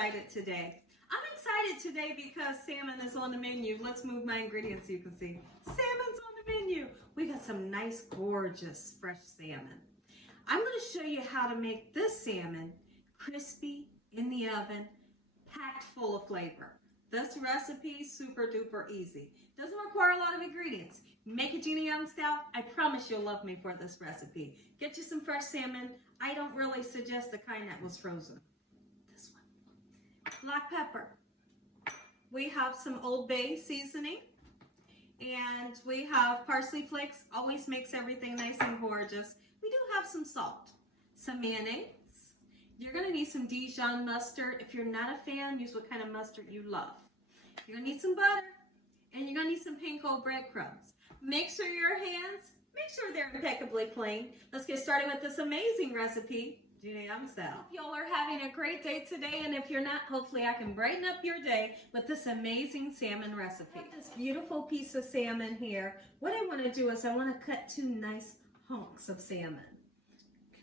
excited today? I'm excited today because salmon is on the menu. Let's move my ingredients so you can see. Salmon's on the menu. We got some nice, gorgeous, fresh salmon. I'm going to show you how to make this salmon crispy in the oven, packed full of flavor. This recipe is super duper easy. Doesn't require a lot of ingredients. Make it Gina Young style. I promise you'll love me for this recipe. Get you some fresh salmon. I don't really suggest the kind that was frozen. This one. Black pepper. We have some Old Bay seasoning. And we have parsley flakes. Always makes everything nice and gorgeous. We do have some salt. Some mayonnaise. You're going to need some Dijon mustard. If you're not a fan, use what kind of mustard you love. You're going to need some butter. And you're going to need some panko breadcrumbs. Make sure your hands, make sure they're impeccably clean. Let's get started with this amazing recipe, Gina Young style. Y'all are having a great day today, and if you're not, hopefully I can brighten up your day with this amazing salmon recipe. This beautiful piece of salmon here. What I want to do is I want to cut 2 nice hunks of salmon.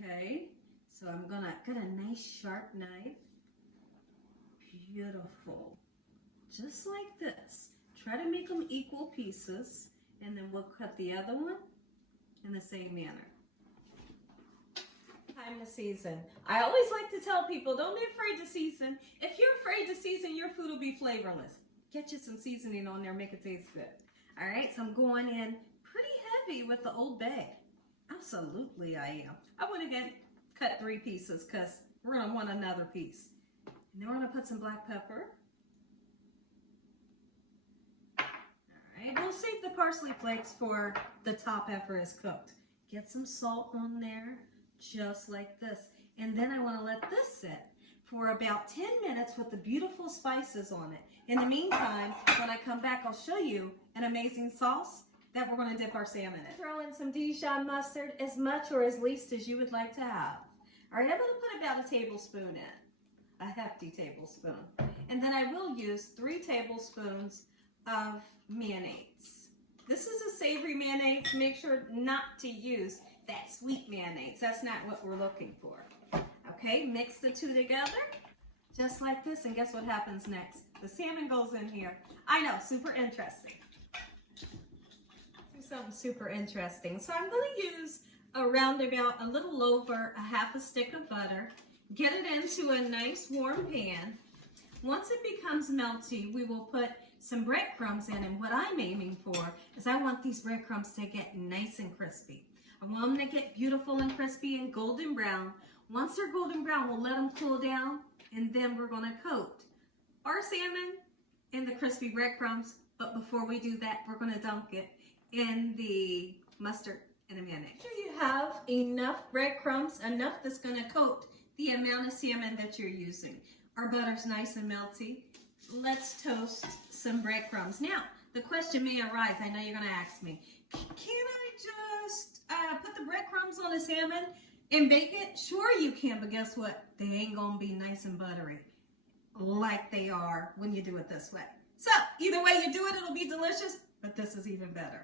Okay, so I'm going to get a nice sharp knife. Beautiful. Just like this. Try to make them equal pieces, and then we'll cut the other one in the same manner. Time to season. I always like to tell people, don't be afraid to season. If you're afraid to season, your food will be flavorless. Get you some seasoning on there, make it taste good. All right, so I'm going in pretty heavy with the Old Bay. Absolutely I am. I went again, cut 3 pieces because we're going to want another piece. And then we're going to put some black pepper. We'll save the parsley flakes for the top after it's cooked. Get some salt on there, just like this. And then I want to let this sit for about 10 minutes with the beautiful spices on it. In the meantime, when I come back, I'll show you an amazing sauce that we're going to dip our salmon in. Throw in some Dijon mustard, as much or as least as you would like to have. All right, I'm going to put about a tablespoon in, a hefty tablespoon. And then I will use 3 tablespoons of mayonnaise. This is a savory mayonnaise. Make sure not to use that sweet mayonnaise. That's not what we're looking for. Okay, mix the 2 together, just like this, and guess what happens next? The salmon goes in here. I know, super interesting. Do something super interesting. So I'm going to use around about a little over a half a stick of butter. Get it into a nice warm pan. Once it becomes melty, we will put some breadcrumbs in, and what I'm aiming for is I want these breadcrumbs to get nice and crispy. I want them to get beautiful and crispy and golden brown. Once they're golden brown, we'll let them cool down, and then we're going to coat our salmon in the crispy breadcrumbs. But before we do that, we're going to dunk it in the mustard and the mayonnaise. Make sure you have enough breadcrumbs, enough that's going to coat the amount of salmon that you're using. Our butter's nice and melty. Let's toast some breadcrumbs. Now, the question may arise, I know you're going to ask me, can I just put the breadcrumbs on the salmon and bake it? Sure you can, but guess what? They ain't going to be nice and buttery like they are when you do it this way. So, either way you do it, it'll be delicious, but this is even better.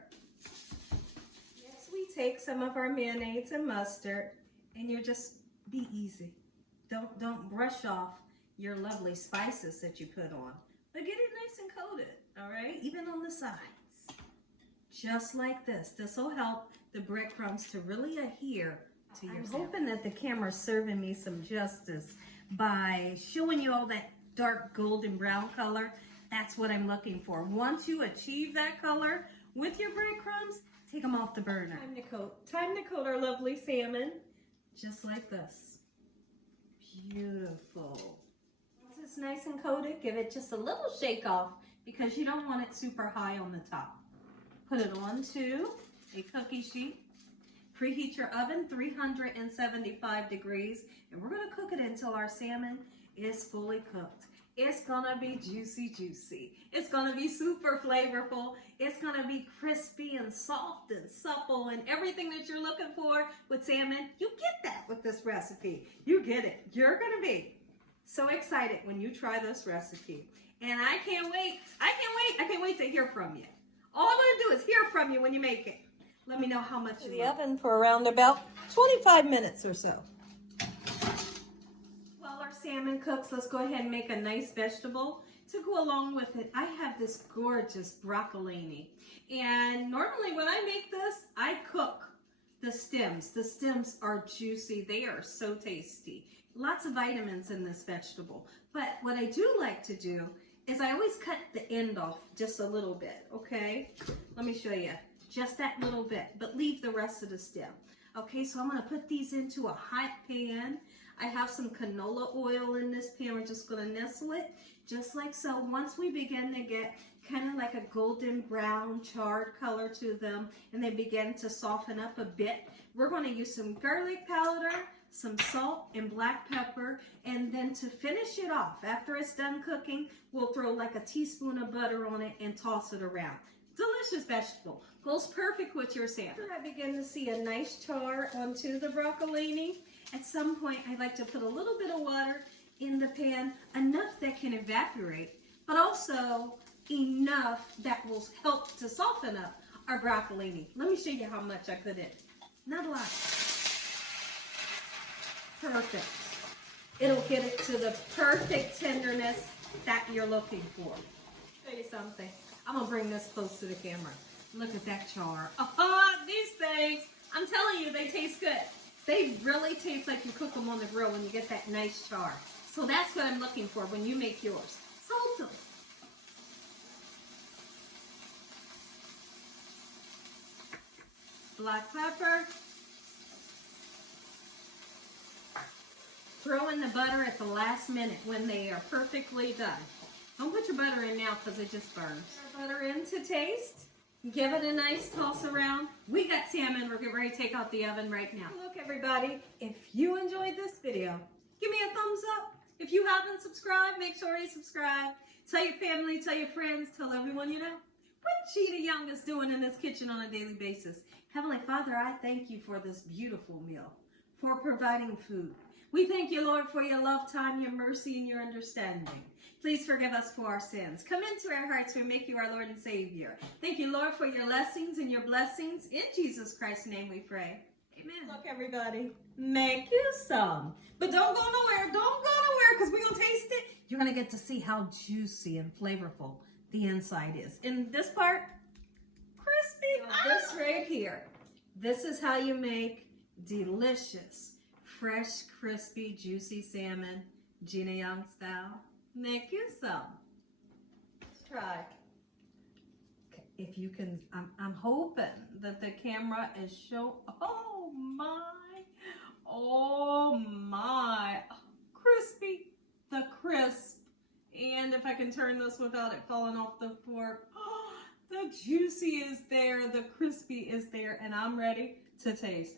Next, we take some of our mayonnaise and mustard, and you just be easy. Don't brush off your lovely spices that you put on, but get it nice and coated, all right, even on the sides, just like this. This will help the breadcrumbs to really adhere to your salmon. I'm hoping that the camera's serving me some justice by showing you all that dark golden brown color. That's what I'm looking for. Once you achieve that color with your breadcrumbs, take them off the burner. Time to coat our lovely salmon, just like this. Beautiful. It's nice and coated, give it just a little shake off because you don't want it super high on the top. Put it onto a cookie sheet. Preheat your oven 375 degrees, and we're going to cook it until our salmon is fully cooked. It's going to be juicy, juicy. It's going to be super flavorful. It's going to be crispy and soft and supple and everything that you're looking for with salmon. You get that with this recipe. You get it. You're going to be so excited when you try this recipe. And I can't wait. I can't wait to hear from you. All I'm going to do is hear from you when you make it. Let me know how much you love. The oven for around about 25 minutes or so. While our salmon cooks, let's go ahead and make a nice vegetable to go along with it. I have this gorgeous broccolini. And normally when I make this, I cook the stems. The stems are juicy. They are so tasty. Lots of vitamins in this vegetable. But what I do like to do is I always cut the end off just a little bit, okay? Let me show you. Just that little bit, but leave the rest of the stem. Okay, so I'm gonna put these into a hot pan. I have some canola oil in this pan. We're just gonna nestle it just like so. Once we begin to get kind of like a golden brown charred color to them and they begin to soften up a bit, we're gonna use some garlic powder, some salt and black pepper, and then to finish it off, after it's done cooking, we'll throw like a teaspoon of butter on it and toss it around. Delicious vegetable. Goes perfect with your salmon. After I begin to see a nice char onto the broccolini, at some point I like to put a little bit of water in the pan, enough that can evaporate, but also enough that will help to soften up our broccolini. Let me show you how much I put in. Not a lot. Perfect. It'll get it to the perfect tenderness that you're looking for. Show you something. I'm gonna bring this close to the camera. Look at that char. These things, I'm telling you, they taste good. They really taste like you cook them on the grill when you get that nice char. So that's what I'm looking for when you make yours. Salt them. Black pepper. Throw in the butter at the last minute when they are perfectly done. Don't put your butter in now because it just burns. Butter in to taste. Give it a nice toss around. We got salmon. We're getting ready to take out the oven right now. Look, everybody, if you enjoyed this video, give me a thumbs up. If you haven't subscribed, make sure you subscribe. Tell your family, tell your friends, tell everyone you know what Gina Young is doing in this kitchen on a daily basis. Heavenly Father, I thank you for this beautiful meal, for providing food. We thank you, Lord, for your love, time, your mercy, and your understanding. Please forgive us for our sins. Come into our hearts and make you our Lord and Savior. Thank you, Lord, for your blessings and your blessings. In Jesus Christ's name we pray. Amen. Look, everybody, make you some. But don't go nowhere. Don't go nowhere because we're going to taste it. You're going to get to see how juicy and flavorful the inside is. In this part, crispy. This right here, this is how you make delicious, fresh, crispy, juicy salmon, Gina Young style. Make you some. Let's try. If you can, I'm hoping that the camera is show. Oh my, crispy, the crisp. And if I can turn this without it falling off the fork, the juicy is there, the crispy is there, and I'm ready to taste.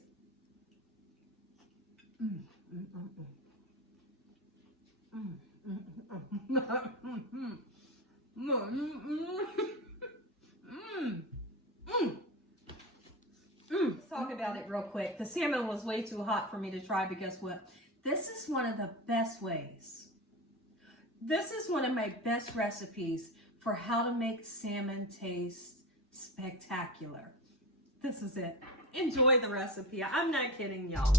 Let's talk about it real quick. The salmon was way too hot for me to try, but guess what? This is one of the best ways. This is one of my best recipes for how to make salmon taste spectacular. This is it. Enjoy the recipe. I'm not kidding, y'all.